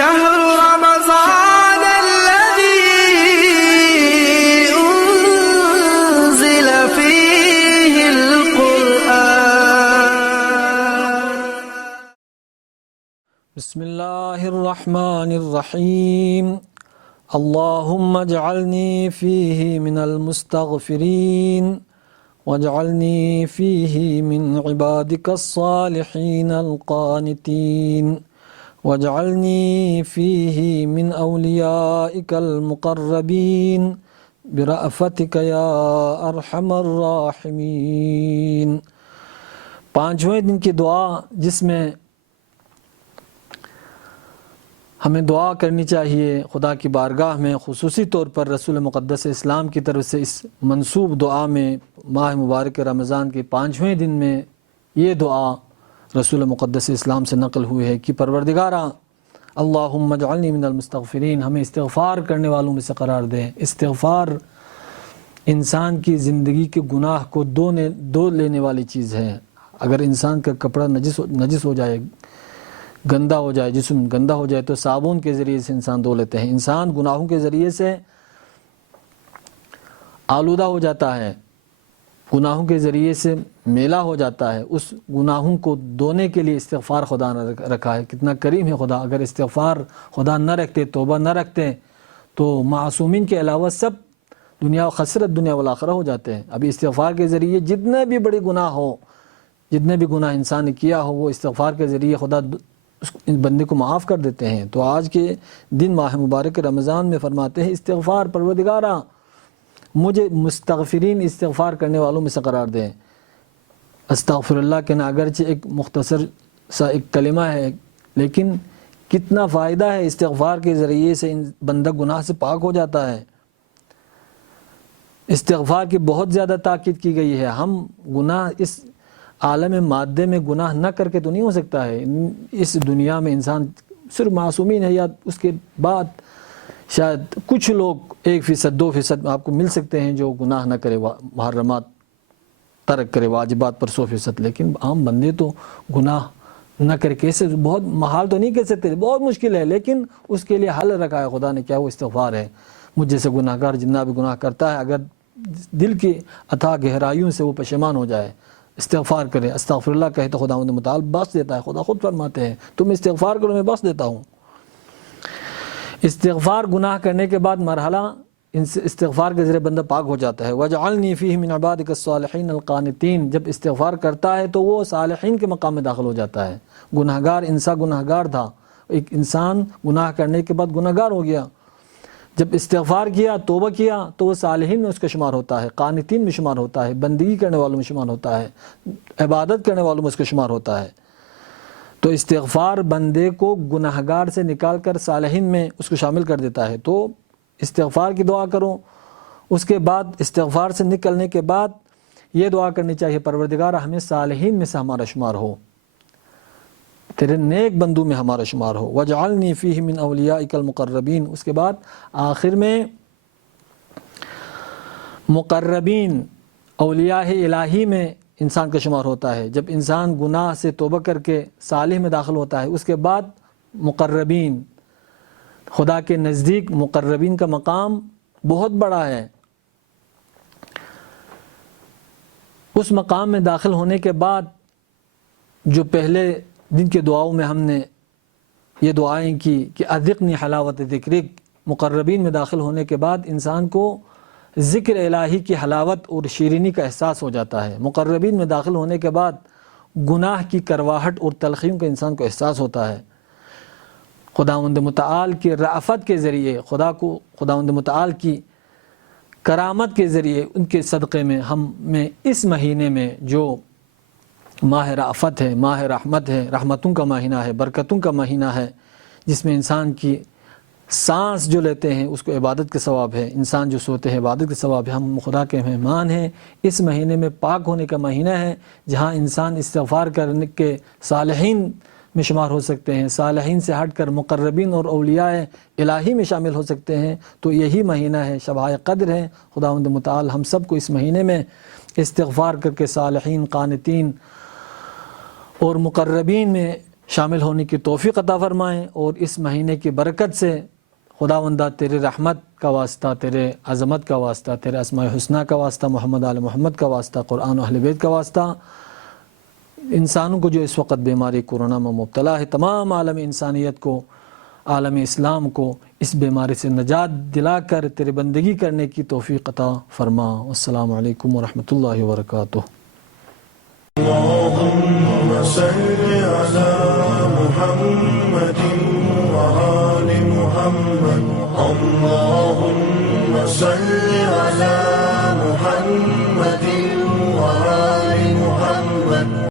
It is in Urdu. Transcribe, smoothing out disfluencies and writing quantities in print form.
شهر رمضان الذي أنزل فيه القرآن. بسم الله الرحمن الرحيم. اللهم اجعلني فيه من المستغفرين واجعلني فيه من عبادك الصالحين القانتين واجعلني فيه من أوليائك المقربين برأفتك يا أرحم الراحمين. پانچویں دن کی دعا جس میں ہمیں دعا کرنی چاہیے خدا کی بارگاہ میں، خصوصی طور پر رسول مقدس اسلام کی طرف سے اس منسوب دعا میں ماہ مبارک رمضان کے پانچویں دن میں یہ دعا رسول مقدس اسلام سے نقل ہوئی ہے کہ پروردگارا اللہم اجعلنی من المستغفرین، ہمیں استغفار کرنے والوں میں سے قرار دے. استغفار انسان کی زندگی کے گناہ کو دھو لینے والی چیز ہے. اگر انسان کا کپڑا نجس ہو جائے، گندا ہو جائے، جسم گندا ہو جائے تو صابن کے ذریعے سے انسان دھو لیتے ہیں. انسان گناہوں کے ذریعے سے آلودہ ہو جاتا ہے، گناہوں کے ذریعے سے میلا ہو جاتا ہے. اس گناہوں کو دھونے کے لیے استغفار خدا نے رکھا ہے. کتنا کریم ہے خدا. اگر استغفار خدا نہ رکھتے، توبہ نہ رکھتے تو معصومین کے علاوہ سب دنیا و خسرت دنیا والآخرہ ہو جاتے ہیں. ابھی استغفار کے ذریعے جتنے بھی بڑے گناہ ہو، جتنے بھی گناہ انسان نے کیا ہو، وہ استغفار کے ذریعے خدا اس بندے کو معاف کر دیتے ہیں. تو آج کے دن ماہ مبارک رمضان میں فرماتے ہیں استغفار پروردگارا مجھے مستغفرین استغفار کرنے والوں میں سے قرار دیں. استغفر اللہ کے نا اگرچہ ایک مختصر سا ایک کلمہ ہے، لیکن کتنا فائدہ ہے. استغفار کے ذریعے سے بندہ گناہ سے پاک ہو جاتا ہے. استغفار کی بہت زیادہ تاکید کی گئی ہے. ہم گناہ اس عالم مادے میں گناہ نہ کر کے تو نہیں ہو سکتا ہے. اس دنیا میں انسان صرف معصومین ہے، یا اس کے بعد شاید کچھ لوگ 1%، 2% آپ کو مل سکتے ہیں جو گناہ نہ کرے، محرمات ترک کرے، واجبات پر 100%. لیکن عام بندے تو گناہ نہ کرے کیسے؟ بہت محال تو نہیں کہہ سکتے، بہت مشکل ہے. لیکن اس کے لیے حل رکھا ہے خدا نے، کیا وہ استغفار ہے. مجھ جیسے گناہ گار جتنا بھی گناہ کرتا ہے، اگر دل کی اتھاہ گہرائیوں سے وہ پشیمان ہو جائے، استغفار کرے، استغفر اللہ کہے تو خداوند متعال بخش دیتا ہے. خدا خود فرماتے ہیں تم استغفار کرو میں بخش دیتا ہوں. استغفار گناہ کرنے کے بعد مرحلہ استغفار کے ذریعے بندہ پاک ہو جاتا ہے. وَاجْعَلْنِي فِيهِ مِنْ عِبَادِكَ الصَّالِحِينَ الْقَانِتِينَ. جب استغفار کرتا ہے تو وہ صالحین کے مقام میں داخل ہو جاتا ہے. گناہگار انسان گناہگار تھا، ایک انسان گناہ کرنے کے بعد گناہگار ہو گیا. جب استغفار کیا، توبہ کیا تو وہ صالحین میں اس کا شمار ہوتا ہے، قانتین میں شمار ہوتا ہے، بندگی کرنے والوں میں شمار ہوتا ہے، عبادت کرنے والوں میں اس کا شمار ہوتا ہے. تو استغفار بندے کو گناہگار سے نکال کر صالحین میں اس کو شامل کر دیتا ہے. تو استغفار کی دعا کرو. اس کے بعد استغفار سے نکلنے کے بعد یہ دعا کرنی چاہیے پروردگار ہمیں صالحین میں سے ہمارا شمار ہو، تیرے نیک بندوں میں ہمارا شمار ہو. وَاجْعَلْنِي فِيهِ مِنْ أَوْلِيَائِكَ الْمُقَرَّبِينَ. اس کے بعد آخر میں مقربین اولیاء الہی میں انسان کا شمار ہوتا ہے. جب انسان گناہ سے توبہ کر کے صالح میں داخل ہوتا ہے، اس کے بعد مقربین، خدا کے نزدیک مقربین کا مقام بہت بڑا ہے. اس مقام میں داخل ہونے کے بعد جو پہلے دن کے دعاؤں میں ہم نے یہ دعائیں کی کہ اذقنی حلاوت ذکرک، مقربین میں داخل ہونے کے بعد انسان کو ذکر الہی کی حلاوت اور شیرینی کا احساس ہو جاتا ہے. مقربین میں داخل ہونے کے بعد گناہ کی کرواہٹ اور تلخیوں کا انسان کو احساس ہوتا ہے. خداوند متعال کی رأفت کے ذریعے، خداوند متعال کی کرامت کے ذریعے، ان کے صدقے میں ہمیں اس مہینے میں جو ماہ رأفت ہے، ماہ رحمت ہے، رحمتوں کا مہینہ ہے، برکتوں کا مہینہ ہے، جس میں انسان کی سانس جو لیتے ہیں اس کو عبادت کے ثواب ہے، انسان جو سوتے ہیں عبادت کے ثواب ہے. ہم خدا کے مہمان ہیں. اس مہینے میں پاک ہونے کا مہینہ ہے جہاں انسان استغفار کرنے کے صالحین میں شمار ہو سکتے ہیں، صالحین سے ہٹ کر مقربین اور اولیاء الہی میں شامل ہو سکتے ہیں. تو یہی مہینہ ہے، شبائے قدر ہے. خداوند متعال ہم سب کو اس مہینے میں استغفار کر کے صالحین، قانتین اور مقربین میں شامل ہونے کی توفیق عطا فرمائیں، اور اس مہینے کی برکت سے خداوندہ تیرے رحمت کا واسطہ، تیرے عظمت کا واسطہ، تیرے اسماء الحسنہ کا واسطہ، محمد آل محمد کا واسطہ، قرآن و اہل بیت کا واسطہ، انسانوں کو جو اس وقت بیماری کورونا میں مبتلا ہے، تمام عالم انسانیت کو، عالم اسلام کو اس بیماری سے نجات دلا کر تیرے بندگی کرنے کی توفیق عطا فرما۔ السلام علیکم ورحمۃ اللہ وبرکاتہ۔ اللهم صل على محمد